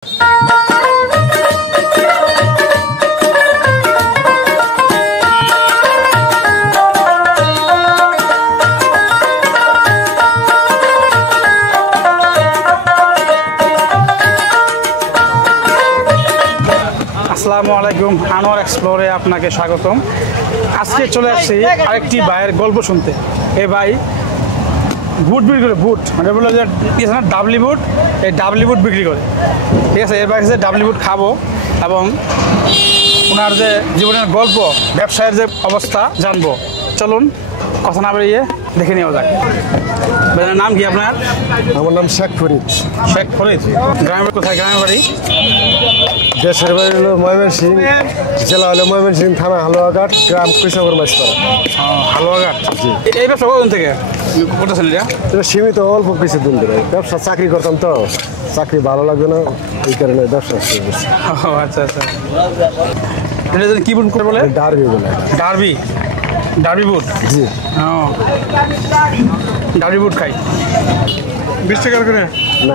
আসসালামু আলাইকুম, আনোয়ার এক্সপ্লোরে আপনাকে স্বাগতম। আজকে চলে আসছি আরেকটি ভাইয়ের গল্প শুনতে। এই ভাই বুট বিক্রি করে, বুট মানে বললো যে ডাবলি বুট, এই ডাবলি বুট বিক্রি করে। ঠিক আছে, এর বাইরে ডাবলি বুট খাবো এবং ওনার যে জীবনের গল্প, ব্যবসায়ের যে অবস্থা জানবো। চলুন কথা না বেরিয়ে দেখে নেওয়া যাক। নাম কি আপনার? আমার নাম শেখ ফরিদ। শেখ ফরিদ। গ্রামের কোথায়? গ্রামের বাড়ি? দেশের বাড়ি হলো ময়মনসিংহ, জেলা হলো ময়মনসিংহ, থানা হালুয়াঘাট, গ্রাম কৃষকের মাছপাড়া। হালুয়াঘাট। এই ব্যবসা কতদিন থেকে করতেছেন? এটা সীমিত, অল্প কিছু দিন ধরে। ব্যবসা চাকরি করতাম তো, চাকরি ভালো লাগবে না, এই কারণে ব্যবসা শুরু করছি। আচ্ছা আচ্ছা। এটা কি বুট করে বলে? ডারবি বলে। ডারবি? ডারবি বুট? জি। ডারবি বুট খাই। 20 টাকা করে? না,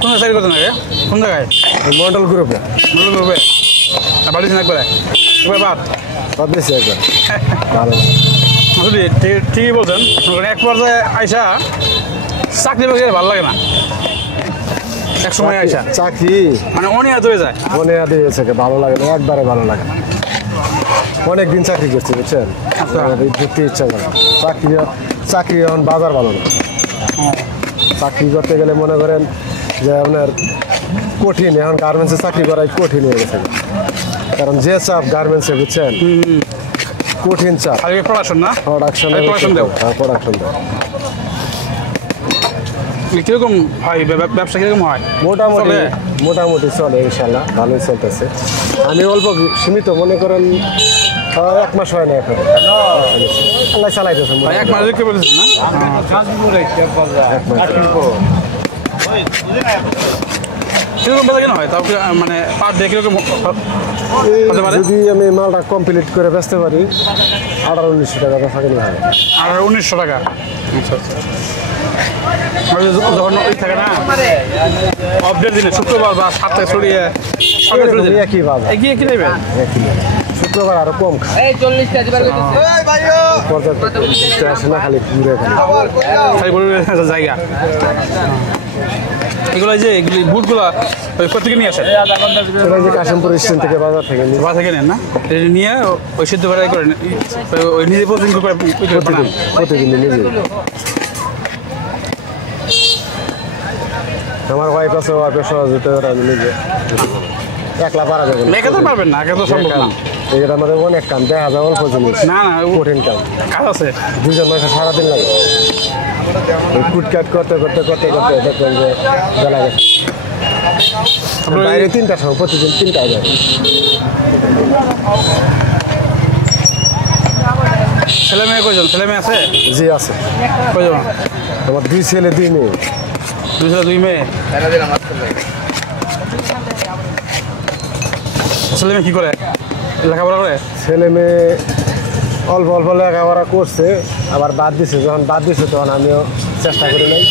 কোন চাকরি করতেন আগে? কোন জায়গায়? মন্ডল গ্রুপে। মন্ডল গ্রুপে? বাড়িছেন একবারে? একবার বাদ দিয়েছি একবার। ভালো আসলে ঠিকই বলছেন। এক পর্যায়ে আইসা চাকরি বাকরি ভালো লাগে না, এক সময় আইসা চাকরি মানে অনিয়া হয়ে যায়। মনে দিয়েছে, ভালো লাগে না, একবারে ভালো লাগে না। অনেকদিন চাকরি করছি, বুঝছেন, ঢুকতে ইচ্ছা করে। চাকরি এখন বাজার ভালো না। চাকরি করতে গেলে মনে করেন যে আপনার কঠিন, এখন গার্মেন্টসে চাকরি করাই কঠিন হয়ে গেছে। কারণ যে চাপ গার্মেন্টসে, বুঝছেন, কঠিন চাপ। প্রোডাকশন না? প্রোডাকশন দেয়। কিরকম হয় ব্যবসা? কিরকম হয়? মোটামুটি চলে, ইনশাল্লাহ ভালোই চলতেছে। আমি অল্প সীমিত, মনে করেন 1 মাস হয় না এখন। আল্লাহ চালাইতেছে। 1 মাস বিক্রি করেছেন না? কিরকম বেচা কেন হয় তাও? মানে পার ডে কিরকম হতে পারে? যদি আমি মালটা কমপ্লিট করে বেচতে পারি 1800-1900 টাকা বেচা কিনা হয়। 1800-1900 টাকা? আচ্ছা আচ্ছা। যখন ওই থাকে না অফডের দিনে, শুক্রবার বা 7 থেকে ছড়িয়ে একই বাজার, একই নেবে। শুক্রবার আরো কম খায়। আসে না, খালি জায়গা। এগুলো যে বুটগুলো কোথেকে নিয়ে আসেন? কাশিমপুর স্টেশন থেকে, বাজার থেকে নেন না? নিয়ে ওই সিদ্ধ করে করেন, ওই নিজে প্রতিদিন প্রতিদিন নিজে। আমার ওয়াইফ আছে, ওয়াইফের সহযোগিতা করে আমি নিজে। একলা পারা যাবে না, একা তো পারবেন না, একা তো সম্ভব না। এটা আমাদের অনেক কাম, দেখা যায় অল্প জিনিস। না না, কঠিন কাম, কাজ আছে। 2 মাসে সারাদিন লাগে। কুটকাট করতে দেখবেন যে বেলা গেছে। বাইরে 3টার সময়, প্রতিদিন 3টায় যায়। ছেলে মেয়ে কয়জন? ছেলে মেয়ে আছে? জি আছে। কয়জন? আমার 2 ছেলে 2 মেয়ে। 2 ছেলে 2 মেয়ে। ছেলে মেয়ে কি করে? লেখাপড়া করে? ছেলে মেয়ে অল্প লেখাপড়া করছে, আবার বাদ দিছে। যখন বাদ দিছে তখন আমিও চেষ্টা করি নাই,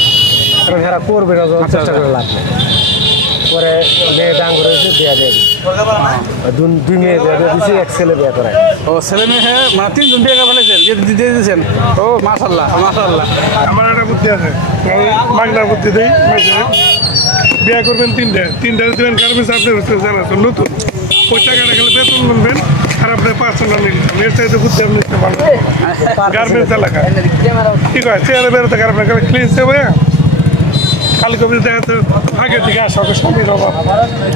কারণ এরা করবে না, যখন চেষ্টা করে লাভ নেই। পরে মেয়ে ডাঙ্গ রয়েছে, বিয়া দিয়ে দিচ্ছি। 2 মেয়ে বিয়া দিয়ে দিচ্ছি, 1 ছেলে বিয়া করায়। ও ছেলে মেয়ে মানে 3 জন বিয়ে করে ফেলেছেন, দিয়ে দিয়েছেন। ও মাশাআল্লাহ মাশাআল্লাহ। আমার একটা বুদ্ধি আছে, বাংলা বুদ্ধি দিই। বিয়ে করবেন 3টা দিবেন গার্মেন্টস, আপনার জানা নতুন, ওই টাকাটা গেলে বেতন নেবেন, আর আপনার পার্সোনাল এর চাইতে বুদ্ধি আপনি নিতে পারবেন। গার্মেন্টস এলাকা ঠিক হয়, চেয়ারে বেরোতে আপনার ক্লিন সেবে খালি কবি দেখা যাচ্ছে আগের দিকে আসা স্বামীর অভাব,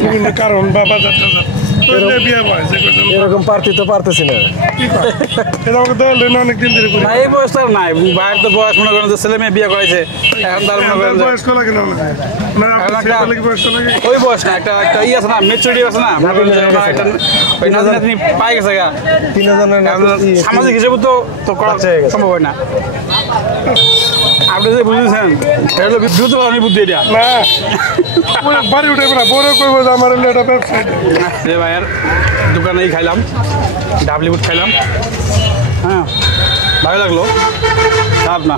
বিভিন্ন কারণ বা বাজার টাজার, এরকম পারতে তো পারতেছি না। এটা আমাকে দেওয়া অনেকদিন ধরে না, এই বয়সটা নাই। বাইরের তো বয়স মনে করেন যে ছেলে মেয়ে বিয়ে করাইছে, এখন তার মনে করেন বয়স লাগে না, ওই বয়স না, একটা ই আছে না, মেচুরিটি আছে না, ওই নাতি নাতনি পাই গেছে গা। সামাজিক হিসেবে তো করা সম্ভব হয় না। আপনি যে বুঝেছেন এটা হলো বিদ্যুৎ বুদ্ধি। এটা না বাড়ি উঠে না, বড় করবো যে আমার এটা ব্যবসায়ী। ভাইয়ার দোকানেই খাইলাম, ডাবলি বুট খাইলাম। হ্যাঁ, ভালো লাগলো, খারাপ না।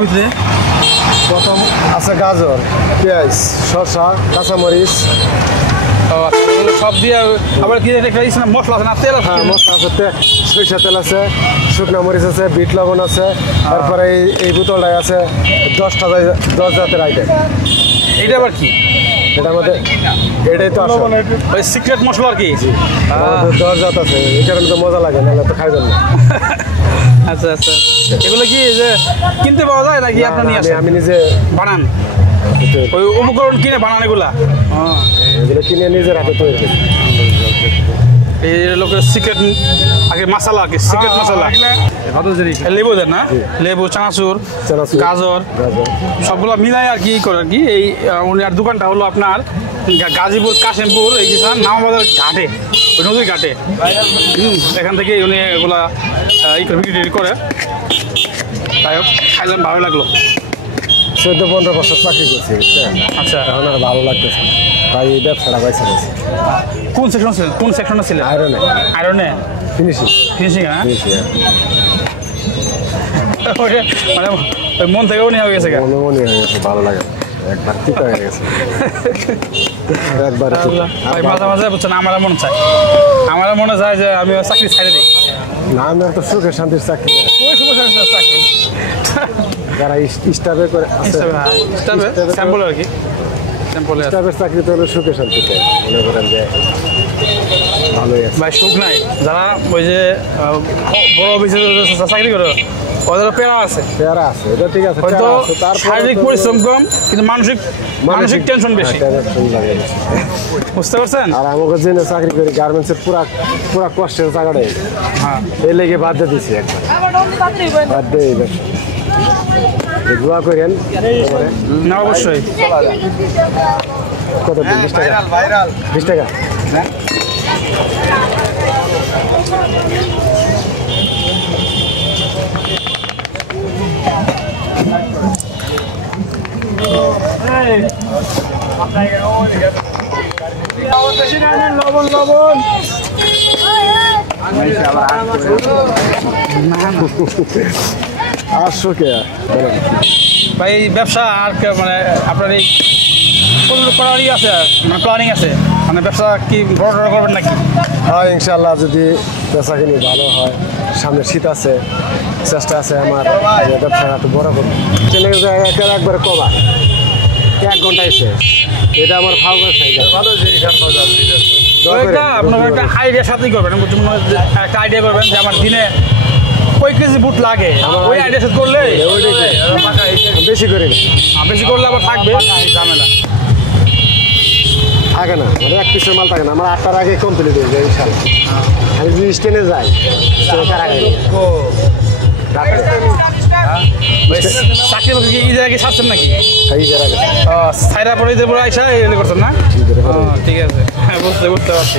এটার ভিতরে? প্রথম আছে গাজর, পেঁয়াজ, শসা, কাঁচামরিচ। ও আচ্ছা, এগুলো সব দিয়ে আবার কি একটা ইস না মশলা আছে না তেল আছে? হ্যাঁ, মশলা আছে, সরিষা তেল আছে, শুকনো মরিচ আছে, বিট লবণ আছে, তারপরে এই বোতলটায় আছে 10 জাতের আইটেম। এটা আবার কি? এটার মধ্যে এটাই তো আসল। ওই সিক্রেট মশলা আর কি? 10 জাত আছে, এই কারণে তো মজা লাগে, নাহলে তো খাইবেন না। আচ্ছা আচ্ছা, এগুলো কি যে কিনতে পাওয়া যায় নাকি আপনার নিয়ে আসেন? আমি নিজে বানান ওই উপকরণ কিনে বানান এগুলা? এগুলো কিনে নিজের হাতে তৈরি করি। এই লোকের সিক্রেট আগে মশলা আর কি, সিক্রেট মশলা। লেবু দেন না? লেবু, চানাচুর, গাজর সবগুলো মিলাই আর কি করে আর কি। এই উনার দোকানটা হলো আপনার গাজীপুর কাশিমপুর, এই যে নামাবাজার ঘাটে, ওই নদীর ঘাটে। এখান থেকে উনি এগুলা বিক্রি করে। তাই হোক, খাইলাম, ভালো লাগলো। 14-15 বছর চাকরি করছি, বুঝছেন? আচ্ছা, এখন আর ভালো লাগতেছে, তাই এই ব্যবসাটা পাইছে। কোন সেকশন ছিলেন? কোন সেকশনে ছিলেন? আয়রনে। আয়রনে ফিনিশিং। ফিনিশিং? হ্যাঁ, ফিনিশিং মানে ওই মন থেকেও নিয়ে হয়ে গেছে। মনে হয়ে গেছে, ভালো লাগে, একবার ঠিক হয়ে গেছে একবার। ভাই মাঝে মাঝে বুঝছেন আমার মনে চায় যে আমি চাকরি ছাড়ে দিই। না, আমি তো সুখে শান্তির চাকরি। ওই সময় চাকরি যারা স্টাফে করে স্যাম্পল আর কি, স্যাম্পলে স্টাফের চাকরি তো হলো সুখে শান্তিতে, মনে করেন যে ভালোই আছে। ভাই সুখ নাই। যারা ওই যে বড় অফিসে চাকরি করে ওদেরও পেয়ারা আছে, পেয়ারা আছে, এটা ঠিক আছে, হয়তো পেয়ারা আছে, তারপরে শারীরিক পরিশ্রম কম কিন্তু মানসিক টেনশন বেশি। টেনশন লাগে বেশি। বুঝতে পারছেন? আর আমাকে জেনে চাকরি করি গার্মেন্টসের পুরা কষ্টের জায়গাটাই, হ্যাঁ, এই লেগে বাদ দিয়ে দিছি একবার, বাদ দিয়ে এই ব্যবসা। দোয়া করেন না অবশ্যই। কত দিন? 20 টাকা? 20 টাকা? লবণ আর সুখে ভাই এই ব্যবসা আর মানে আপনার এই করারই আছে, মানে প্ল্যানিং আছে, মানে ব্যবসা কি বড় করবেন নাকি? হয় ইনশাল্লাহ, যদি বেচা কিনি ভালো হয়, সামনে শীত আছে, চেষ্টা আছে আমার যে ব্যবসাটা একটু বড় করবো। ট্রেনের জায়গা একবারে কমা, 1 ঘন্টায় শেষ। এটা আমার ভালো ব্যবসায়ী, ভালো জিনিস। আপনার একটা আইডিয়া সাথেই করবেন, একটা আইডিয়া করবেন যে আমার দিনে কয় কেজি বুট লাগে, ওই আইডিয়া সাথে করলে বেশি করি না, বেশি করলে আবার থাকবে ঝামেলা থাকে না, মানে 1 পিসের মাল থাকে না। আমার 8টার আগে কমপ্লিট হয়ে যায় ইনশাল্লাহ। আমি যদি স্টেনে যাই চাকরি বাকরি কি জায়গায় ছাড়ছেন নাকি? ঈদের আগে সাইরা পরে ঈদের পরে আইসা এগুলো করছেন না? ঠিক আছে, হ্যাঁ, বুঝতে পারছি।